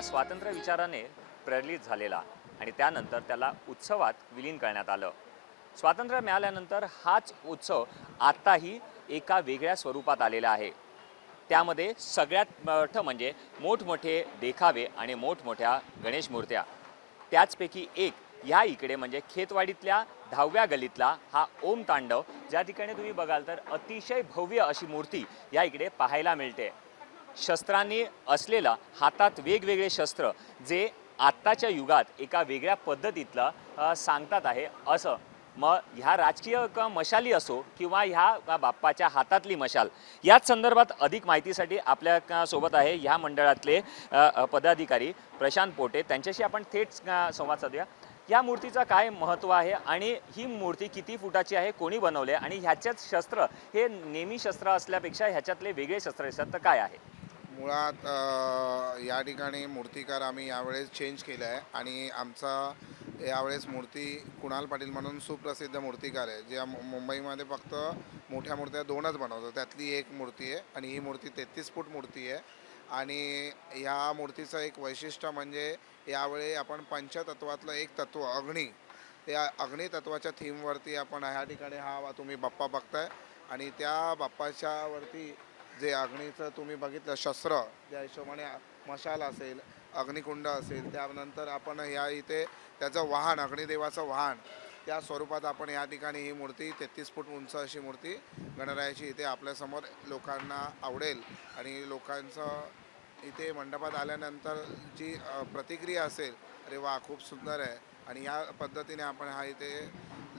एका स्वातंत्र्य विचाराने प्रेरित झालेला आणि त्यानंतर त्याला उत्सवात विलीन करण्यात आलं. स्वातंत्र्य मिळाल्यानंतर हाच उत्सव आत्ताही एका वेगळ्या स्वरूपात आलेला आहे. त्यामध्ये सगळ्यात मोठं म्हणजे मोठमोठे देखावे आणि मोठमोठ्या गणेश मूर्त्या. त्याचपैकी एक ह्या इकडे म्हणजे खेतवाडीतल्या दहाव्या गलीतला हा ओम तांडव. ज्या ठिकाणी तुम्ही बघाल तर अतिशय भव्य अशी मूर्ती या इकडे पाहायला मिळते. शस्त्रांनी असलेलं हातात वेगवेगळे शस्त्र जे आत्ताच्या युगात एका वेगळ्या पद्धतीतलं सांगतात आहे. असं मग ह्या राजकीय क मशाली असो किंवा ह्या बाप्पाच्या हातातली मशाल याच संदर्भात अधिक माहितीसाठी आपल्यासोबत आहे ह्या मंडळातले पदाधिकारी प्रशांत पोटे. त्यांच्याशी आपण थेट संवाद साधूया. या मूर्तीचं काय महत्त्व आहे आणि ही मूर्ती किती फुटाची आहे कोणी बनवले आणि ह्याच्यात शस्त्र हे नेहमी शस्त्र असल्यापेक्षा ह्याच्यातले वेगळे शस्त्र असतात तर काय आहे? मुळात या ठिकाणी मूर्तिकार आम्ही यावेळेस चेंज केलं आहे आणि आमचा यावेळेस मूर्ती कुणाल पाटील म्हणून सुप्रसिद्ध मूर्तिकार आहे जे मु- मुंबईमध्ये फक्त मोठ्या मूर्त्या दोनच बनवतो त्यातली एक मूर्ती आहे आणि ही मूर्ती तेहतीस फूट मूर्ती आहे आणि ह्या मूर्तीचं एक वैशिष्ट्य म्हणजे यावेळी आपण पंचतत्वातलं एक तत्व अग्नी त्या अग्नितत्वाच्या थीमवरती आपण ह्या ठिकाणी हा तुम्ही बाप्पा बघताय आणि त्या बाप्पाच्यावरती जे अग्नीचं तुम्ही बघितलं शस्त्र ज्या हिशोबाने मशाल असेल अग्निकुंड असेल त्यानंतर आपण या इथे त्याचं वाहन अग्निदेवाचं वाहन त्या स्वरूपात आपण या ठिकाणी ही मूर्ती तेहतीस फूट उंच अशी मूर्ती गणरायाची इथे आपल्यासमोर लोकांना आवडेल. आणि लोकांचं इथे मंडपात आल्यानंतर जी प्रतिक्रिया असेल अरे वा खूप सुंदर आहे. आणि या पद्धतीने आपण हा इथे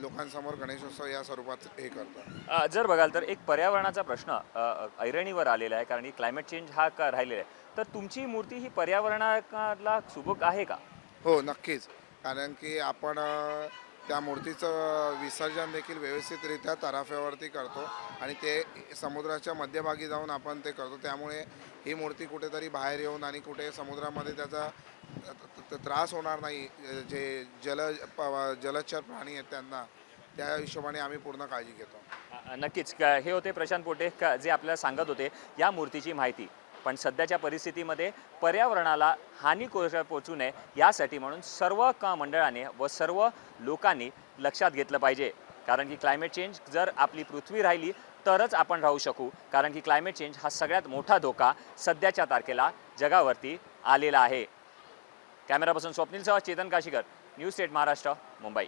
लोकांसमोर गणेशोत्सव या स्वरूपात हे करतो अ, जर बघाल तर एक पर्यावरणाचा प्रश्न अ, ऐरणीवर आलेला आहे कारण की क्लायमेट चेंज हा का राहिलेला आहे. तर तुमची मूर्ती ही पर्यावरणाला सुबक आहे का? हो नक्कीच. कारण की आपण अ, त्या मूर्तीचं विसर्जन देखील व्यवस्थितरित्या तराफ्यावरती करतो आणि ते समुद्राच्या मध्यभागी जाऊन आपण ते करतो. त्यामुळे ही मूर्ती कुठेतरी बाहेर येऊन आणि कुठे समुद्रामध्ये त्याचा त्रास होणार नाही. जे जल प- जलचर प्राणी आहेत त्यांना त्या हिशोबाने आम्ही पूर्ण काळजी घेतो. नक्कीच. हे होते प्रशांत पोटे क- जे आपल्याला सांगत होते या मूर्तीची माहिती. पण सध्याच्या परिस्थितीमध्ये पर्यावरणाला हानी को- पोचू नये यासाठी म्हणून सर्व क मंडळाने व सर्व लोकांनी लक्षात घेतलं पाहिजे. कारण की क्लायमेट चेंज जर आपली पृथ्वी राहिली तरच आपण राहू शकू. कारण की क्लायमेट चेंज हा सगळ्यात मोठा धोका सध्याच्या तारखेला जगावरती आलेला आहे. कॅमेरापासून स्वप्नीलसह चेतन काशीकर न्यूज स्टेट महाराष्ट्र मुंबई.